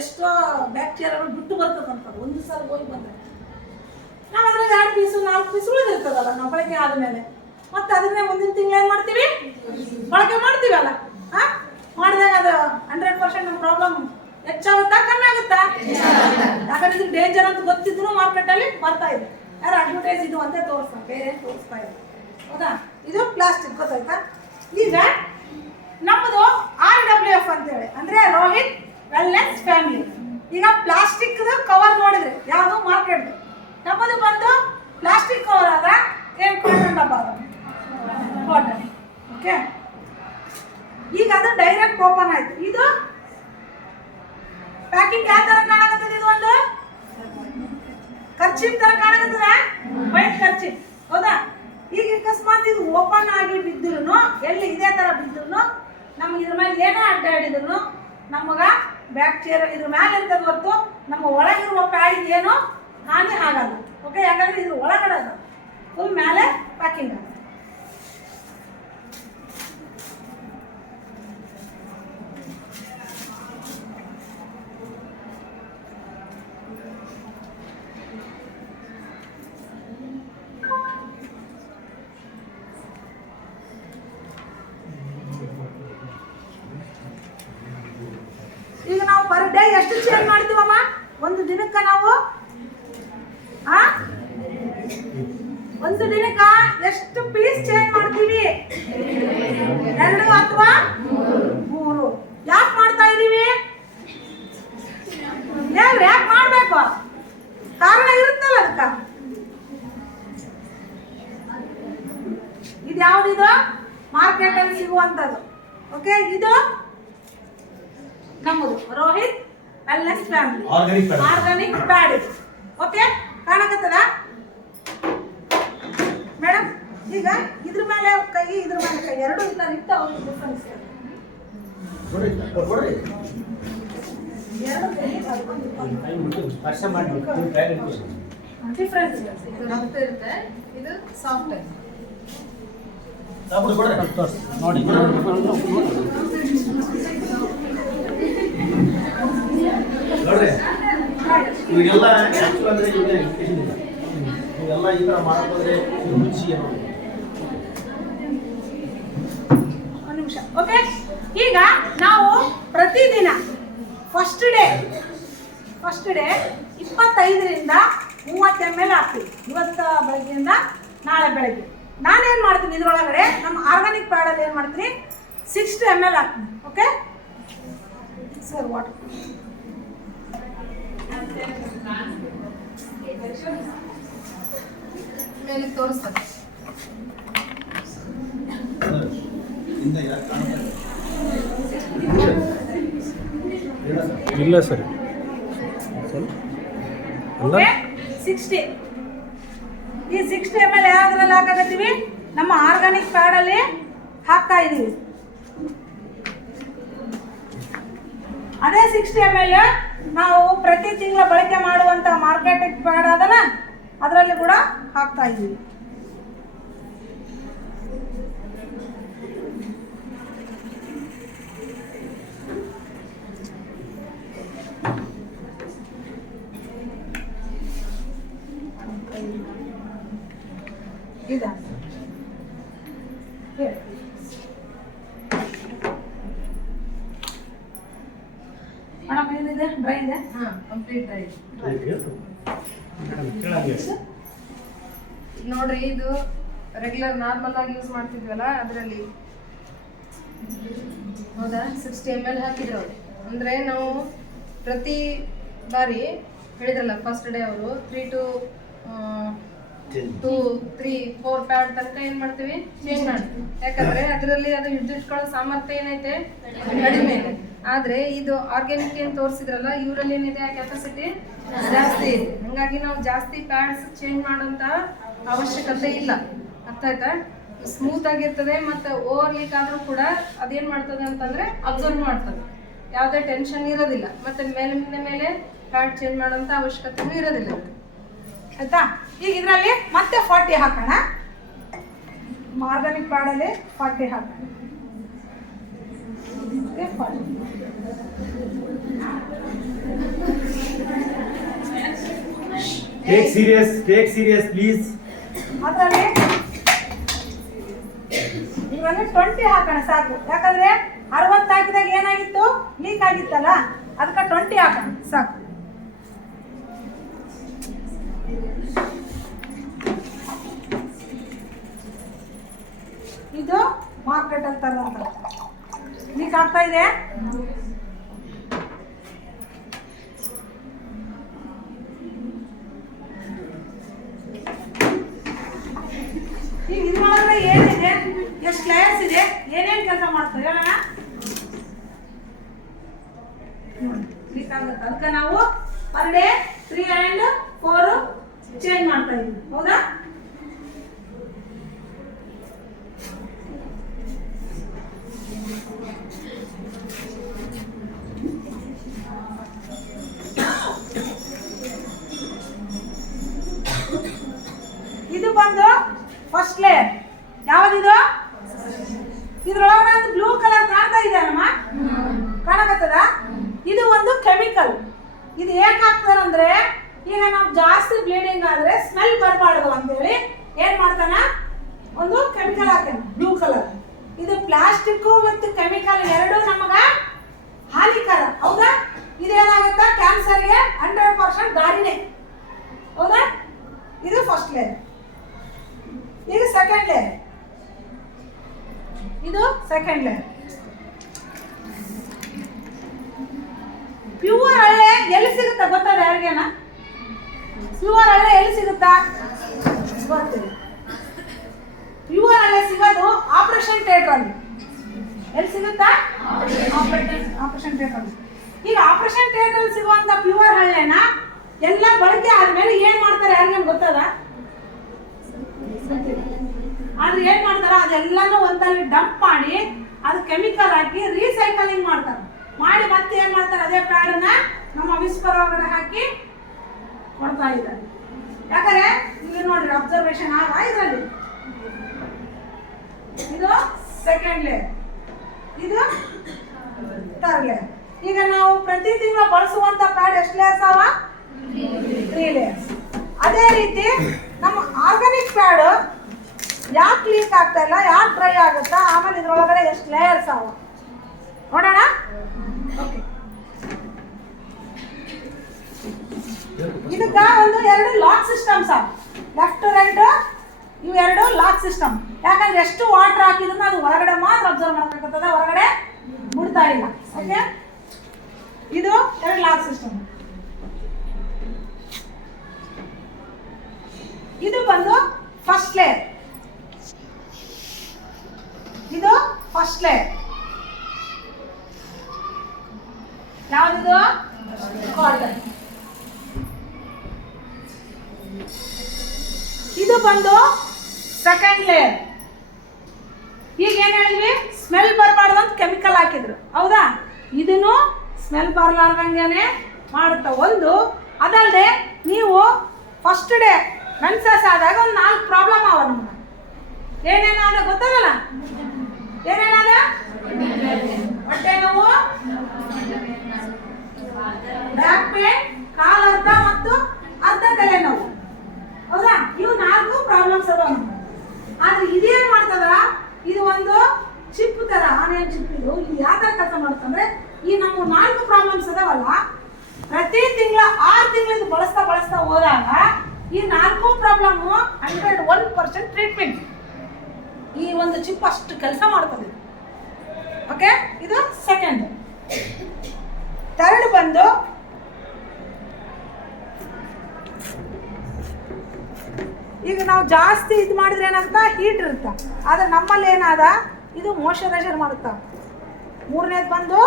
ಎಷ್ಟೋ ಬ್ಯಾಕ್ಟೀರಿಯಾಗಳು ಬಿಟ್ಟು ಬರ್ತದಂತ ಒಂದು ಸಲ ಹೋಗಿ ಬಂದರೆ. ನಾವು ಅದ್ರಾಗ 2 ಪೀಸು 4 ಪೀಸ್ ಉಳಿದಿರ್ತದಲ್ಲ ನಾವು ಬಳಕೆ ಆದಮೇಲೆ, ಮತ್ತೆ ಅದನ್ನೇ ಮುಂದಿನ ತಿಂಗಳು ಏನು ಮಾಡ್ತೀವಿ, ಬಳಕೆ ಮಾಡ್ತೀವಲ್ಲ. ಹಾಂ, ಮಾಡಿದಾಗ ಅದು 100% ನಮ್ಮ ಪ್ರಾಬ್ಲಮ್ ಹೆಚ್ಚಾಗುತ್ತಾ ಕಮ್ಮಿ ಆಗುತ್ತಾ? ಯಾಕಂದ್ರೆ ಇದು ಡೇಂಜರ್ ಅಂತ ಗೊತ್ತಿದ್ರು ಮಾರ್ಕೆಟಲ್ಲಿ ಬರ್ತಾ ಇದೆ. ಯಾರು ಅಡ್ವರ್ಟೈಸ್ ಇದು ಅಂತ ತೋರಿಸ್ತಾರೆ, ಬೇರೆ ತೋರಿಸ್ತಾ ಇದೆ. ಹೌದಾ? ಇದು ಪ್ಲಾಸ್ಟಿಕ್, ಗೊತ್ತಾಯ್ತಾ? ಈಗ ನಮ್ಮದು RWF ಅಂತೇಳಿ ಅಂದರೆ ರೋಹಿತ್ ವೆಲ್ನೆಸ್ ಫ್ಯಾಮಿಲಿ. ಈಗ ಪ್ಲಾಸ್ಟಿಕ್ ಕವರ್ ನೋಡಿದ್ರೆ ಯಾವುದು ಮಾರ್ಕೆಟ್, ನಮ್ಮದು ಬಂದು ಪ್ಲಾಸ್ಟಿಕ್ ಕವರ್ ಆದ ಏನು ಕಾಟನ್ ಡಬ್ಬ ಅದ, ಕಾಟನ್. ಓಕೆ, ಈಗ ಅದು ಡೈರೆಕ್ಟ್ ಓಪನ್ ಆಯ್ತು. ಇದು ಪ್ಯಾಕಿಂಗ್ ಯಾವ ತರ ಕಾಣಕತ್ತದ, ಇದು ಒಂದು ಖರ್ಚಿಪ್ ತರ ಕಾಣಕತ್ತದ, ವೈಟ್ ಖರ್ಚಿಪ್. ಹೌದಾ? ಈಗ ಅಕಸ್ಮಾತ್ ಇದು ಓಪನ್ ಆಗಿ ಬಿದ್ದಿರು, ಎಲ್ಲಿ ಇದೇ ತರ ಬಿದ್ದಿರು, ನಮ್ಗೆ ಇದ್ರ ಮೇಲೆ ಏನೋ ಅಡ್ಡಾಡಿದ್ರು ನಮಗ ಬ್ಯಾಕ್ಟೀರಿಯಾ ಇದ್ರ ಮೇಲೆ ಇರ್ತದ ಹೊರತು ನಮ್ಮ ಒಳಗಿರುವ ಪ್ಯಾಡಿಗೆ ಏನೋ ಹಾನಿ ಆಗಲ್ಲ. ಓಕೆ, ಯಾಕಂದ್ರೆ ಇದ್ರ ಒಳಗಡೆ ಅದು ಫುಲ್ ಮೇಲೆ ಪ್ಯಾಕಿಂಗ್ ಆಗ. ಈಗ ನಾವು ಪರ್ ಡೇ ಎಷ್ಟು ಚೇಂಜ್ ಮಾಡ್ತೀವಮ್ಮ? ಒಂದು ದಿನಕ್ಕೆ ನಾವು ಒಂದು ದಿನಕ್ಕೆ ಎಷ್ಟು ಪೀಸ್ ಚೇಂಜ್ ಮಾಡ್ತೀವಿ? 2 ಅಥವಾ 3. ಯಾಕೆ ಮಾಡ್ತಾ ಇದೀವಿ? ಯಾಕೆ ಮಾಡ್ಬೇಕು? ಕಾರಣ ಇರುತ್ತಲ್ಲ ಅದಕ್ಕೆ. ಇದು ಯಾವ್ದಿದು? ಮಾರ್ಕೆಟ್ ಅಲ್ಲಿ ಸಿಗುವಂತದ್ದು. ಓಕೆ, ಇದು ನಮ್ಮದು Rohit wellness family organic pad. Okay, ಕಾಣಕತ್ತದ ಮೇಡಮ್? ಈಗ ಇದ್ರ ಮೇಲೆ ಕೈ, ಇದ್ರ ಮೇಲೆ ಕೈ ಎರಡು ಇಟ್ಟ ಅವ್ರಿಗೆ ಡಿಫ್ರೆನ್ಸ್ ಇರುತ್ತೆ. ಇದು ಸಾಫ್ಟ್ ನೋಡಿ. ನೋಡ್ರಿ, ಇವೆಲ್ಲ ಆ್ಯಕ್ಚುಲ್ ಅಂದರೆ ಈಗ ಎಜುಕೇಷನ್ ಇಲ್ಲ. ಇವೆಲ್ಲ ಈ ಥರ ಮಾಡೋದಾದ್ರೆ ರುಚಿ ಏನೋ. ಒಂದು ನಿಮಿಷ. ಓಕೆ, ಈಗ ನಾವು ಪ್ರತಿದಿನ ಫಸ್ಟ್ ಡೇ 25ರಿಂದ 30 ml ಹಾಕ್ತೀವಿ. ಇವತ್ತು ಬೆಳಗ್ಗೆಯಿಂದ ನಾಳೆ ಬೆಳಗ್ಗೆ. ನಾನೇನು ಮಾಡ್ತೀನಿ, ಇದರೊಳಗಡೆ ನಮ್ಮ ಆರ್ಗಾನಿಕ್ ಪ್ಯಾಡಲ್ಲಿ ಏನು ಮಾಡ್ತೀನಿ, 60 ml ಹಾಕ್ತೀನಿ. ಓಕೆ ಸರ್, ವಾಟರ್ ಮೇಲೆ ತೋರಿಸ್ತಾರೆ. ಇಲ್ಲ ಸರ್, ಓಕೆ 60. ಈ 60 ml ಯಾವ್ದ್ರಲ್ಲಿ ಹಾಕಕತ್ತೀವಿ? ನಮ್ಮ ಆರ್ಗಾನಿಕ್ ಪ್ಯಾಡಲ್ಲಿ ಹಾಕ್ತಾ ಇದೀವಿ. ಅದೇ 60 ml ನಾವು ಪ್ರತಿ ತಿಂಗಳ ಬಳಕೆ ಮಾಡುವಂತ ಮಾರ್ಕೆಟಿಂಗ್ ಪ್ಯಾಡ್ ಅದಲ್ಲ, ಅದರಲ್ಲಿ ಕೂಡ ಹಾಕ್ತಾ ಇದೀವಿ. ಇದಾ ಮೇಡಮ್, ಏನಿದೆ? ಡ್ರೈ ಇದೆ? Complete dry. ನೋಡ್ರಿ, ಇದು ರೆಗ್ಯುಲರ್ ನಾರ್ಮಲ್ ಆಗಿ ಯೂಸ್ ಮಾಡ್ತಿದ್ವಲ್ಲ ಅದರಲ್ಲಿ. ಹೌದಾ? 60 ml ಹಾಕಿದ್ರು. ಅಂದರೆ ನಾವು ಪ್ರತಿ ಬಾರಿ ಹೇಳಿದ್ರಲ್ಲ ಫಸ್ಟ್ ಡೇ ಅವರು 3 to 2, 3, 4 ಪ್ಯಾಡ್ ತನಕ ಏನು ಮಾಡ್ತೀವಿ, ಚೇಂಜ್ ಮಾಡ್ತೀವಿ. ಯಾಕಂದರೆ ಅದರಲ್ಲಿ ಅದು ಹಿಡಿದಿಟ್ಕೊಳ್ಳೋ ಸಾಮರ್ಥ್ಯ ಏನೈತೆ, ಕಡಿಮೆ ಇದೆ. ಆದರೆ ಇದು ಆರ್ಗ್ಯಾನಿಕ್ ಏನು ತೋರಿಸಿದ್ರಲ್ಲ, ಇವರಲ್ಲಿ ಏನಿದೆ, ಆ ಕೆಪಾಸಿಟಿ ಜಾಸ್ತಿ ಇದೆ. ಹಾಗಾಗಿ ನಾವು ಜಾಸ್ತಿ ಪ್ಯಾಡ್ಸ್ ಚೇಂಜ್ ಮಾಡೋಂಥ ಅವಶ್ಯಕತೆ ಇಲ್ಲ. ಅರ್ಥ ಆಯ್ತಾ? ಸ್ಮೂತ್ ಆಗಿರ್ತದೆ. ಮತ್ತು ಓವರ್ ಲೀಕ್ ಆದರೂ ಕೂಡ ಅದೇನು ಮಾಡ್ತದೆ ಅಂತಂದರೆ ಅಬ್ಸರ್ವ್ ಮಾಡ್ತದೆ, ಯಾವುದೇ ಟೆನ್ಷನ್ ಇರೋದಿಲ್ಲ. ಮತ್ತು ಮೇಲೆ ಪ್ಯಾಡ್ ಚೇಂಜ್ ಮಾಡೋಂಥ ಅವಶ್ಯಕತೆನೂ ಇರೋದಿಲ್ಲ. ಆಯ್ತಾ? ಈಗ ಇದರಲ್ಲಿ ಮತ್ತೆ 40 ಹಾಕೋಣ. ಆರ್ಗಾನಿಕ್ ಪ್ಯಾಡಲ್ಲಿ 40 ಹಾಕೋಣ. Take serious please. ಅದರಲ್ಲಿ ಇದರಲ್ಲಿ 20 ಹಾಕೋಣ ಸಾಕು. ಯಾಕಂದ್ರೆ 60 ಹಾಕಿದಾಗ ಏನಾಗಿತ್ತು, ಲೀಕ್ ಆಗಿತ್ತಲ್ಲ, ಅದಕ್ಕೆ 20 ಹಾಕೋಣ ಸಾಕು. ಇದು ಮಾರ್ಕೆಟ್ ಅಂತ ಲೀಕ್ ಆಗ್ತಾ ಇದೆ. ಈಗ ಇದ್ರೊಳಗಡೆ ಏನಿದೆ, ಎಷ್ಟು ಲೇಯರ್ಸ್ ಇದೆ, ಏನೇನು ಕೆಲಸ ಮಾಡ್ತಾರೆ ಹೇಳೋಣ. ಲೀಕ್ ಆಗುತ್ತೆ, ಅದಕ್ಕೆ ನಾವು ಪರ್ ಡೇ 3 and 4 ಚೇಂಜ್ ಮಾಡ್ತಾ ಇದೀವಿ. ಹೌದಾ? ಇದು ಬಂದು ಫಸ್ಟ್ ಲೇಯರ್. ಯಾವ್ದಿದು? ಇದ್ರೊಳಗಡೆ ಒಂದು ಬ್ಲೂ ಕಲರ್ ಕಾಣ್ತಾ ಇದೆ ಅಮ್ಮ, ಕಾಣಕತ್ತದ? ಇದು ಒಂದು ಕೆಮಿಕಲ್. ಇದು ಏಕೆ ಹಾಕ್ತಾರಂದ್ರೆ, ಈಗ ನಾವು ಜಾಸ್ತಿ ಬ್ಲೀಡಿಂಗ್ ಆದ್ರೆ ಸ್ಮೆಲ್ ಬರಬಾರ್ದು ಅಂತೇಳಿ ಏನ್ ಮಾಡ್ತಾನ, ಒಂದು ಕೆಮಿಕಲ್ ಹಾಕ್ಯಾನ ಬ್ಲೂ ಕಲರ್. ಇದು ಪ್ಲಾಸ್ಟಿಕ್ ಮತ್ತು ಕೆಮಿಕಲ್ ಎರಡು ನಮಗ ಹಾನಿಕರ. ಹೌದಾ? ಇದೇನಾಗುತ್ತ, ಕ್ಯಾನ್ಸರ್ಗೆ 100% ದಾರಿನೇ. ಹೌದಾ? ಇದು ಫಸ್ಟ್ ಲೇಯರ್. ಈಗ ಸೆಕೆಂಡ್ ಲೇಯರ್. ಇದು ಸೆಕೆಂಡ್ ಲೇಯರ್. ಪ್ಯೂರ್ ಹಳ್ಳೆ ಎಲ್ಲಿ ಸಿಗುತ್ತಾ ಗೊತ್ತದ ಯಾರಿಗೇನ? ಪ್ಯೂರ್ ಹಳ್ಳೆ ಎಲ್ಲಿ ಸಿಗುತ್ತಾ ಗೊತ್ತಿಲ್ಲ. ಪ್ಯೂರ್ ಹಳ್ಳೆ ಸಿಗೋದು ಆಪರೇಷನ್ ಥಿಯೇಟರ್ ಅಲ್ಲಿ. ಎಲ್ಲಿ ಸಿಗುತ್ತಾ? ಆಪರೇಷನ್ ಥಿಯೇಟರ್ ಅಲ್ಲಿ. ಈಗ ಆಪರೇಷನ್ ಥಿಯೇಟರ್ ಅಲ್ಲಿ ಸಿಗುವಂತ ಪ್ಯೂರ್ ಹಳ್ಳೆನ ಎಲ್ಲ ಬಳಕೆ ಆದ್ಮೇಲೆ ಏನ್ ಮಾಡ್ತಾರೆ ಯಾರಿಗೇನು ಗೊತ್ತದ? ಆದ್ರೆ ಏನ್ ಮಾಡ್ತಾರ, ಅದೆಲ್ಲಾನು ಒಂದಲ್ಲಿ ಡಂಪ್ ಮಾಡಿ ಅದು ಕೆಮಿಕಲ್ ಹಾಕಿ ರೀಸೈಕಲಿಂಗ್ ಮಾಡ್ತಾರೆ. ಮಾಡಿ ಮತ್ತೆ ಏನ್ ಮಾಡ್ತಾರೆ, ಅದೇ ಪ್ಯಾಡನ್ನ ನಮ್ಮ ವಿಸ್ಪರ್ ಒಳಗಡೆ ಹಾಕಿ ಕೊಡ್ತಾ ಇದ್ದಾರೆ. ಯಾಕಂದ್ರೆ ಇಲ್ಲಿ ನೋಡ್ರಿ ಅಬ್ಸರ್ವೇಷನ್ ಆಗ ಇದರಲ್ಲಿ. ಇದು ಸೆಕೆಂಡ್ ಲೇಯರ್, ಇದು ಥರ್ಡ್ ಲೇಯರ್. ಈಗ ನಾವು ಪ್ರತಿ ತಿಂಗಳು ಬಳಸುವಂತ ಪ್ಯಾಡ್ ಎಷ್ಟು ಲೇಯರ್ಸ್ ಅವ? 3 ಲೇಯರ್ಸ್. ಅದೇ ರೀತಿ ನಮ್ಮ ಆರ್ಗಾನಿಕ್ ಪ್ಯಾಡ್ ಯಾಕೆ ಲೀಕ್ ಆಗ್ತಾ ಇಲ್ಲ, ಯಾಕೆ ಡ್ರೈ ಆಗುತ್ತಾ, ಆಮೇಲೆ ಇದ್ರೊಳಗಡೆ ಎಷ್ಟು ಲೇಯರ್ಸ್ ಅವ ನೋಡೋಣ. ಓಕೆ, ಇದಕ್ಕ ಒಂದು 2 ಲಾಕ್ ಸಿಸ್ಟಮ್ಸ್ ಅವ, ಲೆಫ್ಟ್ ರೈಟ್. ಇವು 2 ಲಾಕ್ ಸಿಸ್ಟಮ್. ಯಾಕಂದ್ರೆ ಎಷ್ಟು ವಾಟರ್ ಹಾಕಿದ್ರು ಅದು ಹೊರಗಡೆ ಮಾತ್ರ ಅಬ್ಸರ್ವ್ ಮಾಡ್ಬೇಕಾಗ್ತದೆ, ಹೊರಗಡೆ ಬಿಡ್ತಾ ಇಲ್ಲ. ಓಕೆ, ಇದು 2 ಲಾಕ್ ಸಿಸ್ಟಮ್. ಇದು ಬಂದು ಫಸ್ಟ್ ಲೇಯರ್. ಇದು ಫಸ್ಟ್ ಲೇಯರ್. ಯಾವ್ದು? ಕಾಟನ್. ಇದು ಬಂದು ಸೆಕೆಂಡ್ ಲೇಯರ್. ಈಗ ಏನ್ ಹೇಳಿದ್ವಿ, ಸ್ಮೆಲ್ ಬರಬಾರ್ದು ಅಂತ ಕೆಮಿಕಲ್ ಹಾಕಿದ್ರು. ಹೌದಾ? ಇದನ್ನು ಸ್ಮೆಲ್ ಬರಲಾರ್ದಂಗೆನೆ ಮಾಡುತ್ತ. ಒಂದು ಅದಲ್ಲದೆ ನೀವು ಫಸ್ಟ್ ಡೇ ಮೆನ್ಸಸ್ ಆದಾಗ ಒಂದು 4 ಪ್ರಾಬ್ಲಮ್ ಅವ ನಮ್ಗೆ. ಏನೇನಾದ ಗೊತ್ತದಲ್ಲ? ಏನೇನಾದ? ಹೊಟ್ಟೆ ನೋವು, ಬ್ಯಾಕ್ ಪೇನ್, ಕಾಲು ಅರ್ಧ ಮತ್ತು ಅರ್ಧ ತಲೆ ನೋವು. ಹೌದಾ? ಇವು 4 ಪ್ರಾಬ್ಲಮ್ಸ್ ಅದಾವ ನಮ್ಗೆ. ಆದ್ರೆ ಇದೇನ್ ಮಾಡ್ತದ, ಇದು ಒಂದು ಚಿಪ್ ತರ, ಆನಿಯನ್ ಚಿಪ್. ಇದು ಯಾವ ತರ ಕೆಲಸ ಮಾಡುತ್ತಂದ್ರೆ, ಈ ನಮ್ಮ 4 ಪ್ರಾಬ್ಲಮ್ಸ್ ಅದಾವಲ್ಲ, ಪ್ರತಿ ತಿಂಗಳ 6 ತಿಂಗಳಿಂದ ಬಳಸ್ತಾ ಹೋದಾಗ ಈ 4 ಪ್ರಾಬ್ಲಮ್ 101% ಟ್ರೀಟ್ಮೆಂಟ್. ಈ ಒಂದು ಚಿಪ್ ಅಷ್ಟು ಕೆಲಸ ಮಾಡ್ತದೆ. ಓಕೆ, ಇದು ಸೆಕೆಂಡ್. ಥರ್ಡ್ ಬಂದು ಈಗ ನಾವು ಜಾಸ್ತಿ ಇದು ಮಾಡಿದ್ರೆ ಏನಾಗ್ತಾ, ಹೀಟ್ ಇರುತ್ತಾ. ಆದ್ರೆ ನಮ್ಮಲ್ಲಿ ಏನಾದ, ಇದು ಮಾಯ್ಶ್ಚರೈಸರ್ ಮಾಡುತ್ತಾ. ಮೂರನೇದು ಬಂದು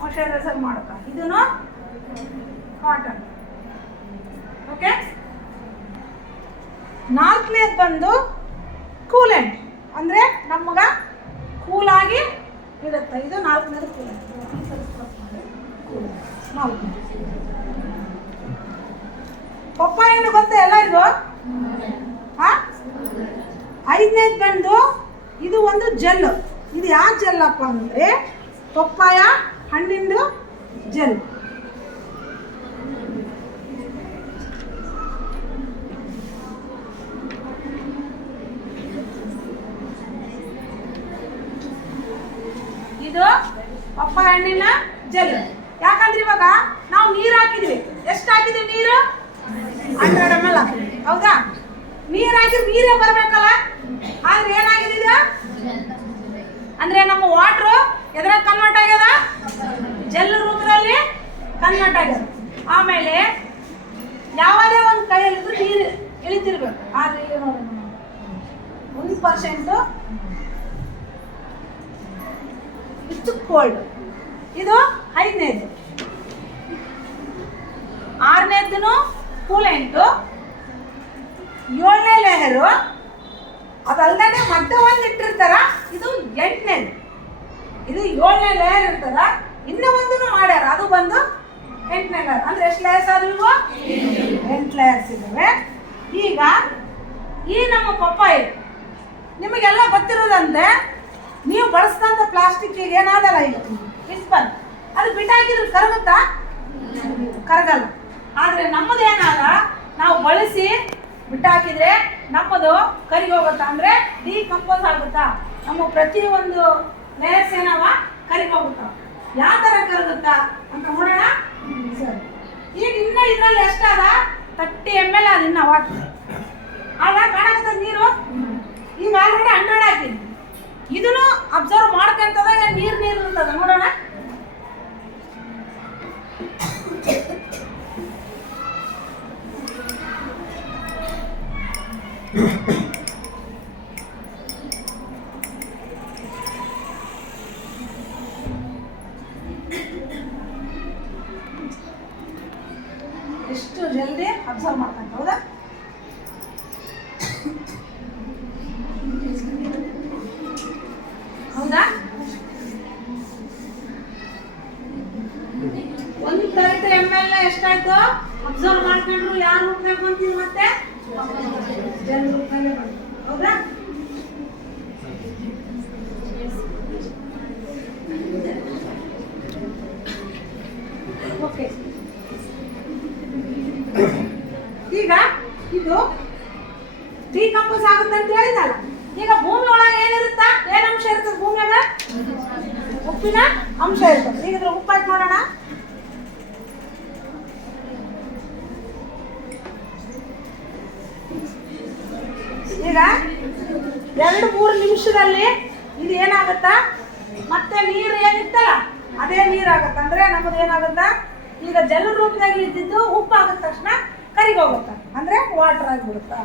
ಮಾಯ್ಶ್ಚರೈಸರ್ ಮಾಡುತ್ತಾ. ಇದನ್ನು ಕಾಟನ್. ಓಕೆ, ನಾಲ್ಕನೇದು ಬಂದು ಕೂಲೆಂಟ್, ಅಂದ್ರೆ ನಮಗ ಕೂಲಾಗಿ ಇರುತ್ತೆ. ಇದು ನಾಲ್ಕನೇದು ಕೂಲೆಂಟ್. ಪಪ್ಪಾಯ ಹಣ್ಣು ಗೊತ್ತಾ ಎಲ್ಲ ಇದು? ಐದನೇದು ಬಂದು ಇದು ಒಂದು ಜೆಲ್. ಇದು ಯಾವ ಜೆಲ್ ಅಪ್ಪ ಅಂದ್ರೆ ಪಪ್ಪಾಯ ಹಣ್ಣಿಂದು ಜೆಲ್. ಇದು ಪಪ್ಪಾಯ ಹಣ್ಣಿನ ಜೆಲ್. ಯಾಕಂದ್ರೆ ಇವಾಗ ನಾವು ನೀರು ಹಾಕಿದ್ವಿ. ಎಷ್ಟು ಹಾಕಿದ್ವಿ ನೀರು? 100 ml ಹಾಕಿದ್ವಿ. ಹೌದಾ? ನೀರು ಹಾಕಿದ್ರೆ ನೀರೇ ಬರ್ಬೇಕಲ್ಲ. ಆದ್ರೆ ಏನಾಗಿದೆ ಇದು? ಅಂದ್ರೆ ನಮ್ಮ ವಾಟ್ರು ಎದ್ರಾಗ ಕನ್ವರ್ಟ್ ಆಗ್ಯದ? ಜೆಲ್ ರೂಪದಲ್ಲಿ ಕನ್ವರ್ಟ್ ಆಗ್ಯದ. ಆಮೇಲೆ ಯಾವುದೇ ಒಂದು ಕೈಯಲ್ಲಿದ್ರು ನೀರು ಇಳಿತಿರ್ಬೇಕು. ಆದ್ರೆ ಈಗ ನೋಡಿ 1% ಇಷ್ಟು ಕೋಲ್ಡ್. ಇದು 5ನೇದು. 6ನೇದನು ಕೂಲೆಂಟು. 7ನೇ ಲೇಯರು. ಅದಲ್ಲದೆ ಮತ್ತೆ ಒಂದು ಇಟ್ಟಿರ್ತಾರ. ಇದು 8ನೇದು. ಇದು 7ನೇ ಲೇಯರ್ ಇರ್ತದ. ಇನ್ನೂ ಒಂದನ್ನು ಮಾಡ್ಯಾರ, ಅದು ಬಂದು 8ನೇ ಲೇಯರ್. ಅಂದ್ರೆ ಎಷ್ಟು ಲೇಯರ್ಸ್ ಆದ್ರೂ? 8 ಲೇಯರ್ಸ್ ಇದ್ದಾವೆ. ಈಗ ಈ ನಮ್ಮ ಪಪ್ಪಾಯ ನಿಮಗೆಲ್ಲ ಗೊತ್ತಿರೋದಂತೆ, ನೀವು ಬಳಸಿದಂಥ ಪ್ಲಾಸ್ಟಿಕ್ ಈಗ ಏನಾದಲ್ಲ, ಈಗ ಇಸ್ಪನ್ ಅದು ಬಿಟ್ಟಾಕಿದ್ರೆ ಕರಗುತ್ತಾ? ಕರಗಲ್ಲ. ಆದರೆ ನಮ್ಮದು ಏನಾದ, ನಾವು ಬಳಸಿ ಬಿಟ್ಟಾಕಿದ್ರೆ ನಮ್ಮದು ಕರಿಗಿ ಹೋಗುತ್ತಾ, ಅಂದರೆ ಡಿಕಂಪೋಸ್ ಆಗುತ್ತಾ. ನಮ್ಮ ಪ್ರತಿಯೊಂದು ಲೇಯರ್ಸ್ ಏನವ ಕರಿಗಿ ಹೋಗುತ್ತಾ. ಯಾವ ಥರ ಕರಗುತ್ತಾ ಅಂತ ನೋಡೋಣ. ಸರಿ, ಈಗ ಇನ್ನು ಇದರಲ್ಲಿ ಎಷ್ಟಾದ? 30 ml ಅದು ಇನ್ನು ವಾಟರ್. ಆಗ ಕಾಣಕತ್ತದ ನೀರು. ಈಗ ಆಲ್ರೆಡಿ 100 ಹಾಕಿದ್ವಿ. ಇದನ್ನು ಅಬ್ಸರ್ವ್ ಮಾಡ್ಕೊಂತದ. ನೀರು ಇರ್ತದ ನೋಡೋಣ. ಎಷ್ಟು ಜಲ್ದಿ ಅಬ್ಸರ್ವ್ ಮಾಡ್ಕೊಂತ. ಹೌದಾ? ಹೌದಾ? 130 ml ಎಷ್ಟಾಯ್ತು? ಅಬ್ಸರ್ವ್ ಮಾಡ್ಕೊಂಡ್ರು. ಯಾರು ರೂಪದಾಗ ಬಂತೀವಿ? ಮತ್ತೆ ಜಲ್ ರೂಪದಲ್ಲೇ ಬಂತು. ಹೌದಾ? ಓಕೆ. ಈಗ ಇದು ಡಿಕಂಪೋಸ್ ಆಗುತ್ತೆ ಅಂತ ಹೇಳಿದಲ್ಲ. ಈಗ ಭೂಮಿ ಒಳಗೆ ಏನಿರುತ್ತಾ? ಏನು ಅಂಶ ಇರ್ತದೆ ಭೂಮಿಯಾಗ? ಉಪ್ಪಿನ ಅಂಶ ಇರ್ತದೆ. ಈಗ ಇದ್ರ ಉಪ್ಪು ಹಾಕಿ ನೋಡೋಣ. ಈಗ 2-3 ನಿಮಿಷದಲ್ಲಿ ಇದು ಏನಾಗುತ್ತಾ? ಮತ್ತೆ ನೀರು ಏನಿತ್ತಲ್ಲ ಅದೇ ನೀರಾಗತ್ತ. ಅಂದ್ರೆ ನಮ್ಮದು ಏನಾಗುತ್ತಾ? ಈಗ ಜಲ ರೂಪದಾಗ ಇದ್ದಿದ್ದು ಉಪ್ಪು ಆಗಿದ ತಕ್ಷಣ ಕರಿಗೋಗುತ್ತ. ಅಂದ್ರೆ ವಾಟರ್ ಆಗಿಬಿಡುತ್ತಾ.